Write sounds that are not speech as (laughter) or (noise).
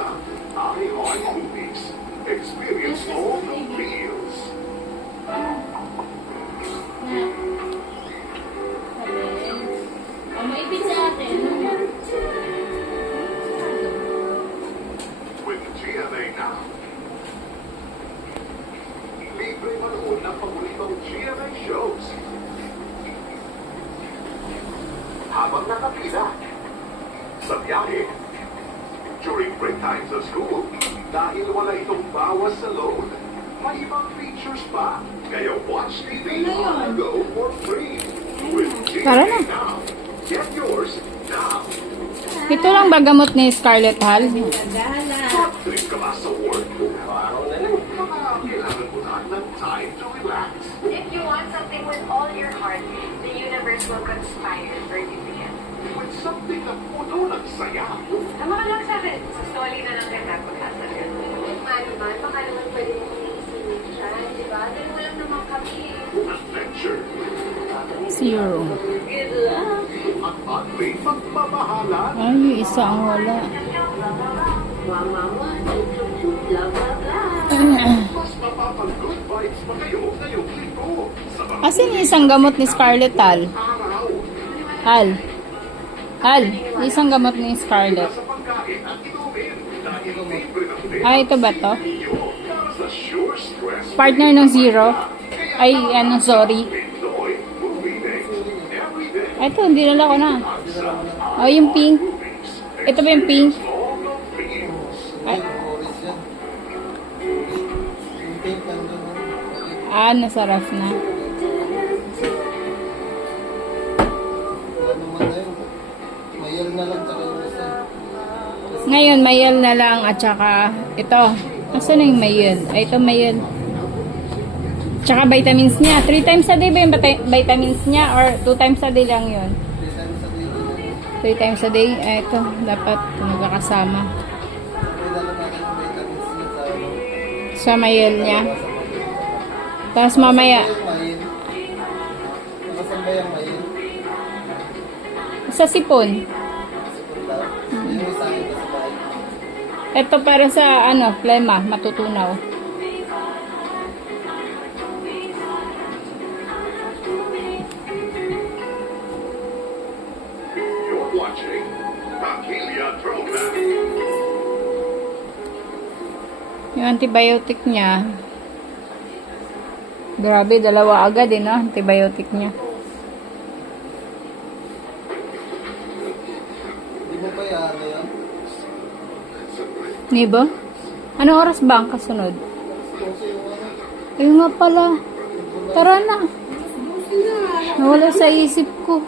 sa iHeart Movies. Experience all the atin. with GMA Now. Libre manood ng paboritong GMA shows. Habang nakapila. Sa biyahe. During break time sa school. Dahil wala itong bawas sa load. May ibang features pa. Kaya watch TV on the go for free. With Tara GMA na. Now. Get yours now. Ito lang ba gamot ni Scarlett Hall? Trip ka ba sa work kailangan mo na ng time to relax. If you want something with all your heart, the universe will conspire for you to get. With something na puno ng saya. Lang story na lang kita pag-asa ka. Mano man, baka naman pwede mo isinin siya, di ba? Dahil walang naman kami. Adventure. Zero. Good luck. At ating pagmamahalan. Ay, yung isa ang wala. Mama, mama, chup-chup, blah, blah, blah. (clears throat) Mas mapapag-good vibes pa kayo ngayong linggo. Asin yung isang gamot ni Scarlett Hall? araw. Hal, isang gamot ni Scarlett. Ah, ito ba to? Partner ng Zero. Ay, ano, sorry. Day. Ito, hindi nala ko na. Oh, yung pink. Ito ba yung pink? Ay, ah, nasa ref na. Ngayon, mayel na lang at saka ito. Asa na yung mayel? Ay, ito mayel. Tsaka vitamins niya. Three times a day ba yung vita- vitamins niya? Or two times a day lang yun? Three times a day? Ay, ito. Dapat niya sa. Sa mayel niya. Sa Tapos mamaya, sa sipon. Sipon Ito para sa ano, plema, matutunaw. Yung antibiotic niya, grabe, dalawa agad eh, no? Antibiotic niya. Hindi mo pa yan yan? Nibo? Anong oras ba ang kasunod? Ayun nga pala. Tara na. Nawala sa isip ko.